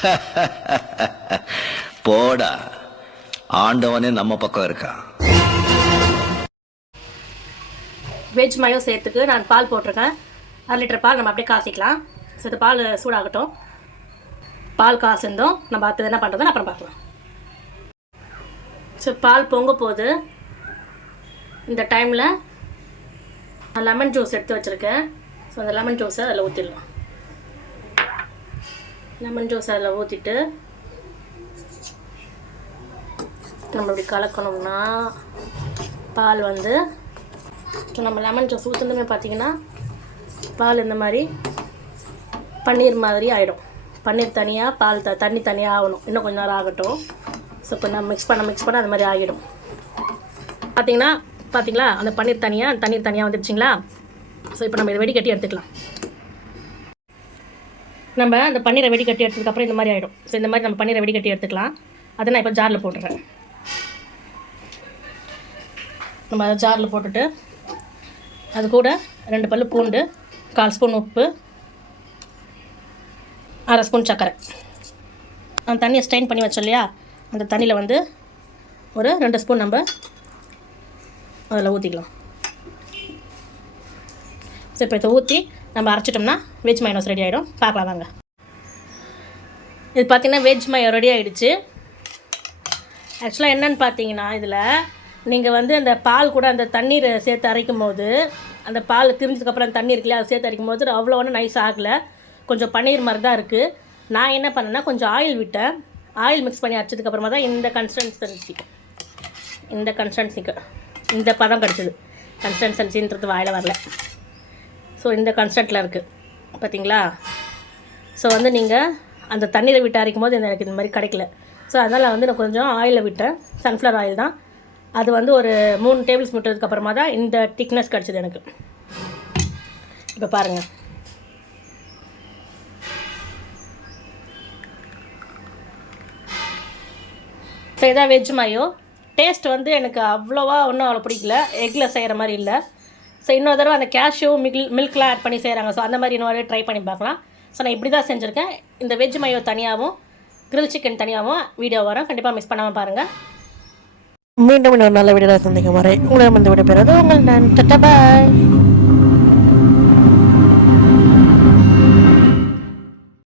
போடா. ஆண்டவனே நம்ம பக்கம் இருக்கான் வெஜ் மயோ சேர்த்துக்கு நான் பால் போட்டிருக்கேன். அரை லிட்டர் பால் நம்ம அப்படியே காசிக்கலாம். ஸோ இது பால் சூடாகட்டும். பால் காசுந்தோம். நம்ம அடுத்தது என்ன பண்ணுறதுன்னு அப்புறம் பார்க்கலாம். ஸோ பால் பொங்க போகுது. இந்த டைமில் லெமன் ஜூஸ் எடுத்து வச்சுருக்கேன். ஸோ அந்த லெமன் ஜூஸை அதில் ஊற்றிடலாம் லெமன் ஜூஸ் அதில் ஊற்றிட்டு நம்ம இப்படி கலக்கணும்னா பால் வந்து ஸோ நம்ம லெமன் ஜூஸ் ஊற்றுனதுமே பார்த்தீங்கன்னா பால் இந்த மாதிரி பன்னீர் மாதிரி ஆகிடும் பன்னீர் தனியாக பால் த தண்ணி தனியாக ஆகணும். இன்னும் கொஞ்ச நேரம் ஆகட்டும். ஸோ இப்போ நம்ம மிக்ஸ் பண்ண மிக்ஸ் பண்ண அது மாதிரி ஆகிடும். பார்த்தீங்கன்னா பார்த்தீங்களா அந்த பன்னீர் தனியாக தண்ணீர் தனியாக வந்துடுச்சிங்களா ஸோ இப்போ நம்ம இதை வெடிக்கட்டி எடுத்துக்கலாம். நம்ம அந்த பன்னீரை வெடிக்கட்டி எடுத்ததுக்கப்புறம் இந்த மாதிரி ஆகிடும் ஸோ இந்த மாதிரி நம்ம பன்னீரை வெடிக்கட்டி எடுத்துக்கலாம். அதை நான் இப்போ ஜாரில் போட்டுறேன். நம்ம அதை ஜாரில் போட்டுட்டு அது கூட ரெண்டு பல்லு பூண்டு கால் ஸ்பூன் உப்பு அரை ஸ்பூன் சர்க்கரை. அந்த தண்ணியை ஸ்ட்ரெயின் பண்ணி வச்சோம் இல்லையா? அந்த தண்ணியில் வந்து ஒரு ரெண்டு ஸ்பூன் நம்ம அதில் ஊற்றிக்கலாம் ஸோ இப்போ இதை ஊற்றி நம்ம அரைச்சிட்டோம்னா வெஜ் மைனஸ் ரெடி ஆகிடும் பார்க்கலாம் வாங்க. இது பார்த்திங்கன்னா வெஜ் மயோ ரெடி ஆகிடுச்சு ஆக்சுவலாக என்னென்னு பார்த்தீங்கன்னா இதில் நீங்கள் வந்து அந்த பால் கூட அந்த தண்ணீர் சேர்த்து அரைக்கும் போது அந்த பால் திரிஞ்சதுக்கப்புறம் அந்த தண்ணி இருக்குல்ல அதை சேர்த்து அரைக்கும் போது அவ்வளோ ஒன்றும் நைஸ் ஆகலை. கொஞ்சம் பன்னீர் மாதிரி தான் இருக்குது நான் என்ன பண்ணேன்னா கொஞ்சம் ஆயில் விட்டேன். ஆயில் மிக்ஸ் பண்ணி அரைச்சதுக்கப்புறமா தான் இந்த கன்சிஸ்டன்சி இந்த கன்சிஸ்டன்சிக்கு இந்த பதம் கிடச்சிது. கன்சிஸ்டன்சின்றது வாயில் வரல. ஸோ இந்த கன்ஸ்டன்ட்டில் இருக்குது பார்த்தீங்களா ஸோ வந்து நீங்கள் அந்த தண்ணீரை விட்டு அரைக்கும் போது எனக்கு இந்த மாதிரி கிடைக்கல. ஸோ அதனால் வந்து நான் கொஞ்சம் ஆயிலை விட்டேன். சன்ஃப்ளவர் ஆயில் தான். அது வந்து ஒரு மூணு டேபிள் ஸ்பூன் விட்டதுக்கு அப்புறமா தான் இந்த திக்னஸ் கிடச்சிது எனக்கு. இப்போ பாருங்கள் ஸோ இதான் வெஜ் மாயோ டேஸ்ட் வந்து எனக்கு அவ்வளோவா ஒன்றும் அவ்வளோ பிடிக்கல. எக்கில் செய்கிற மாதிரி இல்லை. ஸோ இன்னொரு தடவை அந்த கேஷ்யூ மில் மில்க்லாம் ஆட் பண்ணி செய்கிறாங்க ஸோ அந்த மாதிரி இன்னொரு ட்ரை பண்ணி பார்க்கலாம். ஸோ நான் இப்படி தான் செஞ்சுருக்கேன். இந்த வெஜ் மயோ தனியாகவும் கிரில் சிக்கன் தனியாகவும் வீடியோ வரும். கண்டிப்பாக மிஸ் பண்ணாமல் பாருங்கள் மீண்டும் இன்னொரு நல்ல வீடியோவில் சந்திக்கும் வரை உங்களிடம் வந்து விடைபெறுவது உங்கள் நான். பாய்